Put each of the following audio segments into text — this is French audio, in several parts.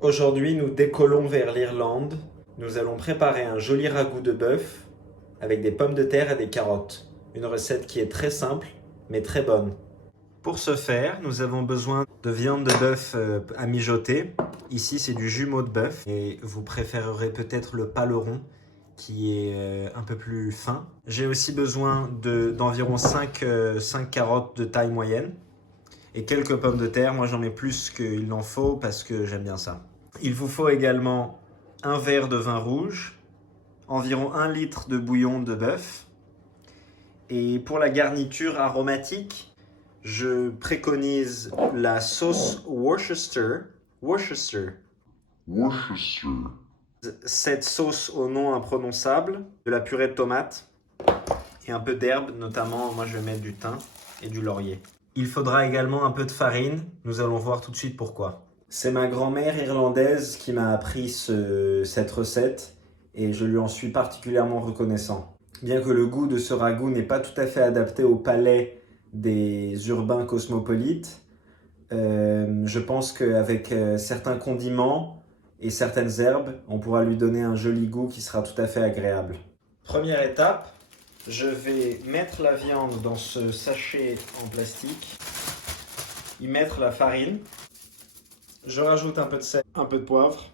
Aujourd'hui, nous décollons vers l'Irlande. Nous allons préparer un joli ragoût de bœuf avec des pommes de terre et des carottes. Une recette qui est très simple, mais très bonne. Pour ce faire, nous avons besoin de viande de bœuf à mijoter. Ici, c'est du jumeau de bœuf et vous préférerez peut-être le paleron qui est un peu plus fin. J'ai aussi besoin d'environ 5 carottes de taille moyenne et quelques pommes de terre. Moi, j'en mets plus qu'il n'en faut parce que j'aime bien ça. Il vous faut également un verre de vin rouge, environ 1 litre de bouillon de bœuf. Et pour la garniture aromatique, je préconise la sauce Worcester. Cette sauce au nom imprononçable, de la purée de tomates et un peu d'herbe, notamment moi je vais mettre du thym et du laurier. Il faudra également un peu de farine, nous allons voir tout de suite pourquoi. C'est ma grand-mère irlandaise qui m'a appris cette recette et je lui en suis particulièrement reconnaissant. Bien que le goût de ce ragoût n'est pas tout à fait adapté au palais des urbains cosmopolites, je pense qu'avec certains condiments et certaines herbes, on pourra lui donner un joli goût qui sera tout à fait agréable. Première étape, je vais mettre la viande dans ce sachet en plastique, y mettre la farine, je rajoute un peu de sel, un peu de poivre,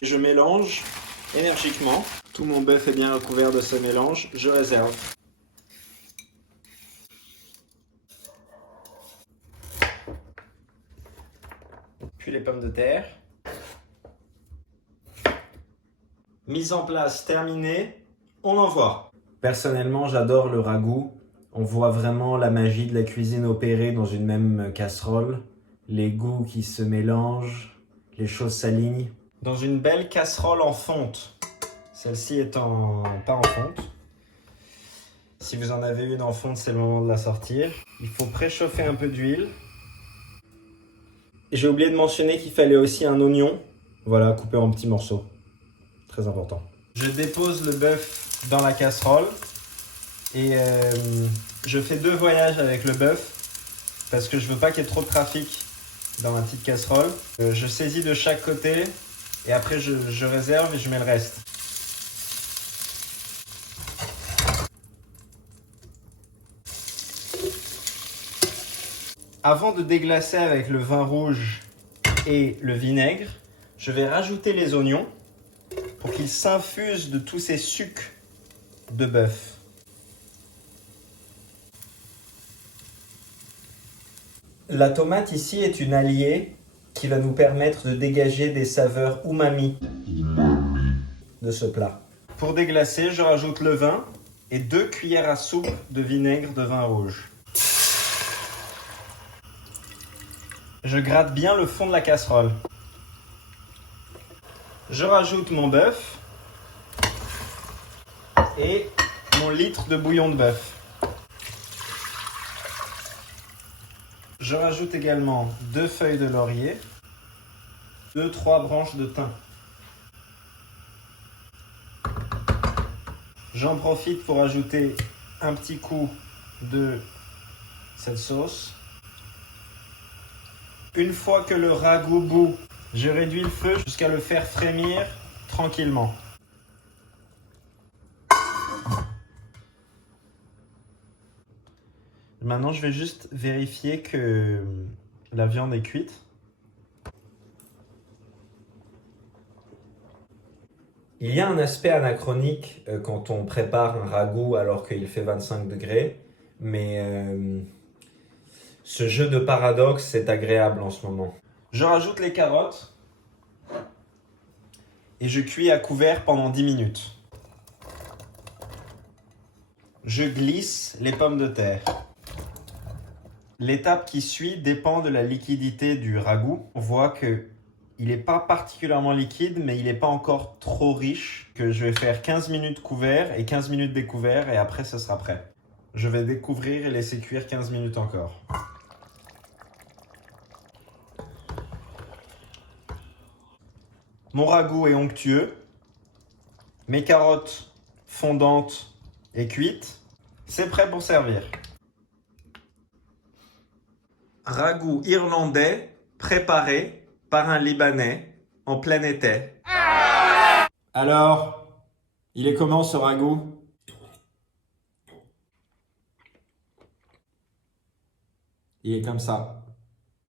et je mélange énergiquement. Tout mon bœuf est bien recouvert de ce mélange, je réserve. Puis les pommes de terre. Mise en place terminée, on envoie. Personnellement, j'adore le ragoût. On voit vraiment la magie de la cuisine opérer dans une même casserole. Les goûts qui se mélangent, les choses s'alignent. Dans une belle casserole en fonte. Celle-ci étant pas en fonte. Si vous en avez une en fonte, c'est le moment de la sortir. Il faut préchauffer un peu d'huile. J'ai oublié de mentionner qu'il fallait aussi un oignon. Voilà, coupé en petits morceaux. Très important. Je dépose le bœuf dans la casserole et je fais 2 voyages avec le bœuf parce que je veux pas qu'il y ait trop de trafic dans ma petite casserole. Je saisis de chaque côté et après je réserve et je mets le reste. Avant de déglacer avec le vin rouge et le vinaigre, je vais rajouter les oignons pour qu'ils s'infusent de tous ces sucs de bœuf. La tomate ici est une alliée qui va nous permettre de dégager des saveurs umami de ce plat. Pour déglacer, je rajoute le vin et 2 cuillères à soupe de vinaigre de vin rouge. Je gratte bien le fond de la casserole. Je rajoute mon bœuf et mon litre de bouillon de bœuf. Je rajoute également 2 feuilles de laurier, 2-3 branches de thym. J'en profite pour ajouter un petit coup de cette sauce. Une fois que le ragoût bout, je réduis le feu jusqu'à le faire frémir tranquillement. Maintenant, je vais juste vérifier que la viande est cuite. Il y a un aspect anachronique quand on prépare un ragoût alors qu'il fait 25 degrés, mais ce jeu de paradoxe est agréable en ce moment. Je rajoute les carottes et je cuis à couvert pendant 10 minutes. Je glisse les pommes de terre. L'étape qui suit dépend de la liquidité du ragoût. On voit qu'il n'est pas particulièrement liquide, mais il n'est pas encore trop riche. Que je vais faire 15 minutes couvert et 15 minutes découvert et après ce sera prêt. Je vais découvrir et laisser cuire 15 minutes encore. Mon ragoût est onctueux. Mes carottes fondantes et cuites. C'est prêt pour servir. Ragoût irlandais préparé par un Libanais en plein été. Alors, il est comment ce ragoût? Il est comme ça.